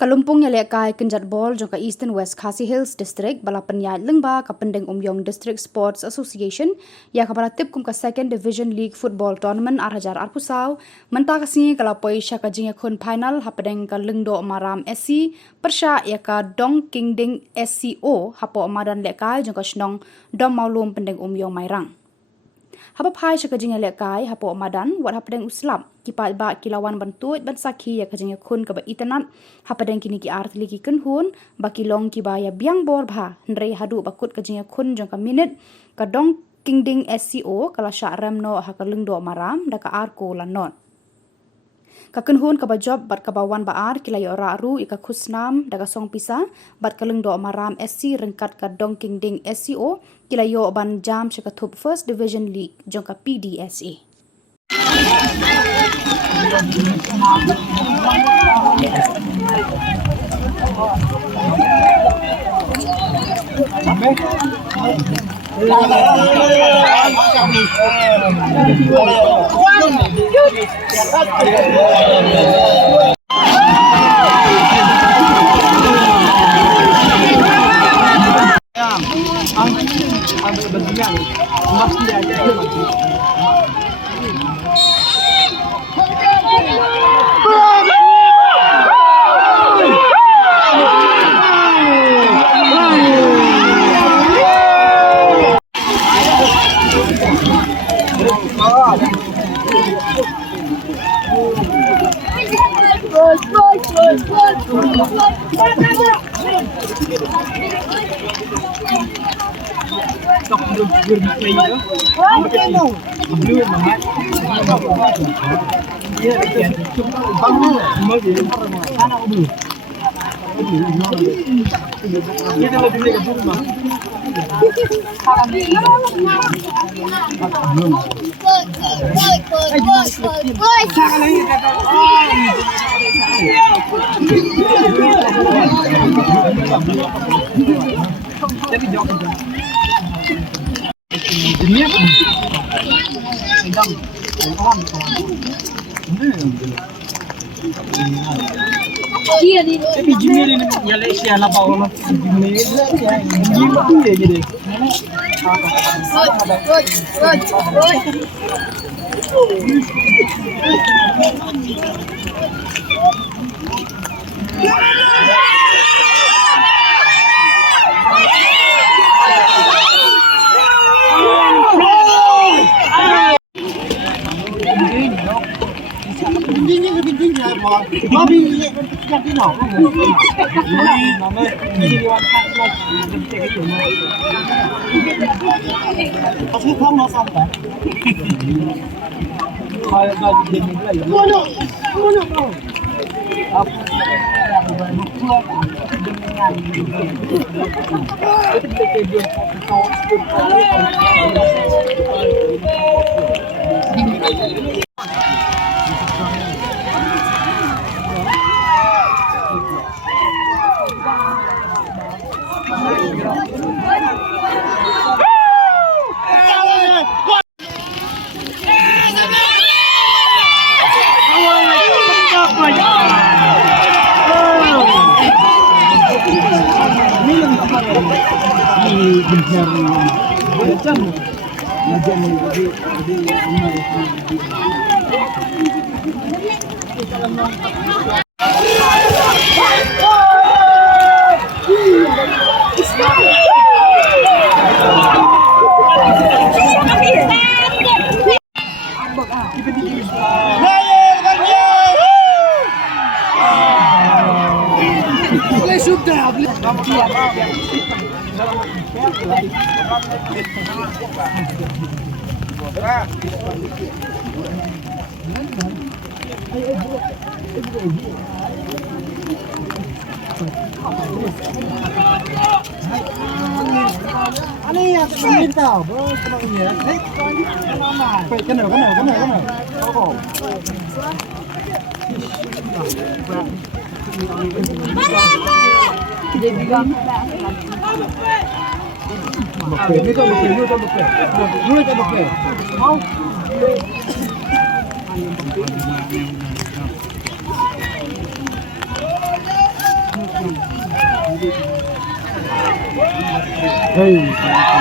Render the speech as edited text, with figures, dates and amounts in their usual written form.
Kalumpung Yalekai Kenjat Ball jongka Eastern West Khasi Hills District balapan ya lengba ka Pendeng Umyong District Sports Association ya kapala tip kum ka Second Division League Football Tournament arhajar arpusau menta kasini kalapoi syaka jingya kun final hapadeng ka Lengdo Maram SC persya ya ka Dong Kingding SCO hapo amadan lekai jongka Shnong Dom Maulum Pendeng Umyong Mairang. Hapa pai syaka jingya lekai hapo amadan wat hapadeng uslam kipat ba kilawan bantuit ban sakhi ya kajingya kun ka ba itanat hapadeng kini ki artli ki kunhun ba kilong ki ba ya biang bor bha ndrei hadu bakut kajingya kun jong ka minute ka Dong Kingding SCO kala sya remno ha ka Lengdo Maram da ka arko lanon ka kunhun ka ba job bat ka bawan ba ar kila yo ra ru ika khusnam da ka song pisa bat ka Lengdo Maram SC rengkat ka Dong Kingding SCO kila yo ban jam syaka thup First Division League jong ka PDSA. Tapi Jimmy ni yang Malaysia lah bawa lah. Jimmy tu dia jadi. Ani yang minta, bos kenapa? Kenapa? Oh. Hei.